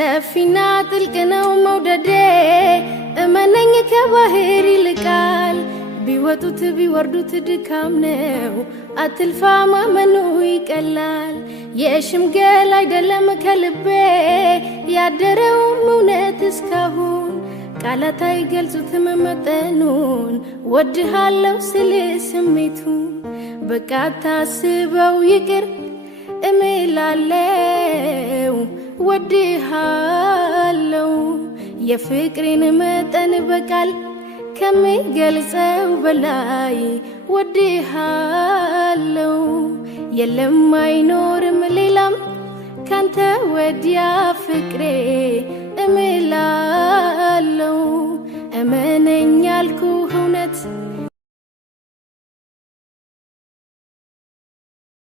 ሰፊና ጥልቅ ነው መውደዴ እመነኝ ከባህር ይልቃል ቢወጡት ቢወርዱት ድካም ነው አትልፋ ማመኑ ይቀላል የሽምገል አይደለም ከልቤ ያደረውም እውነት እስካሁን ቃላት አይገልጹትም መጠኑን ወድሃለው ስል ስሜቱን በቃ ታስበው ይቅር እምላለው ወድሃለው የፍቅሬን መጠን በቃል ከሚገልጸው በላይ ወድሃለው የለም አይኖርም ሌላም ካንተ ወዲያ ፍቅሬ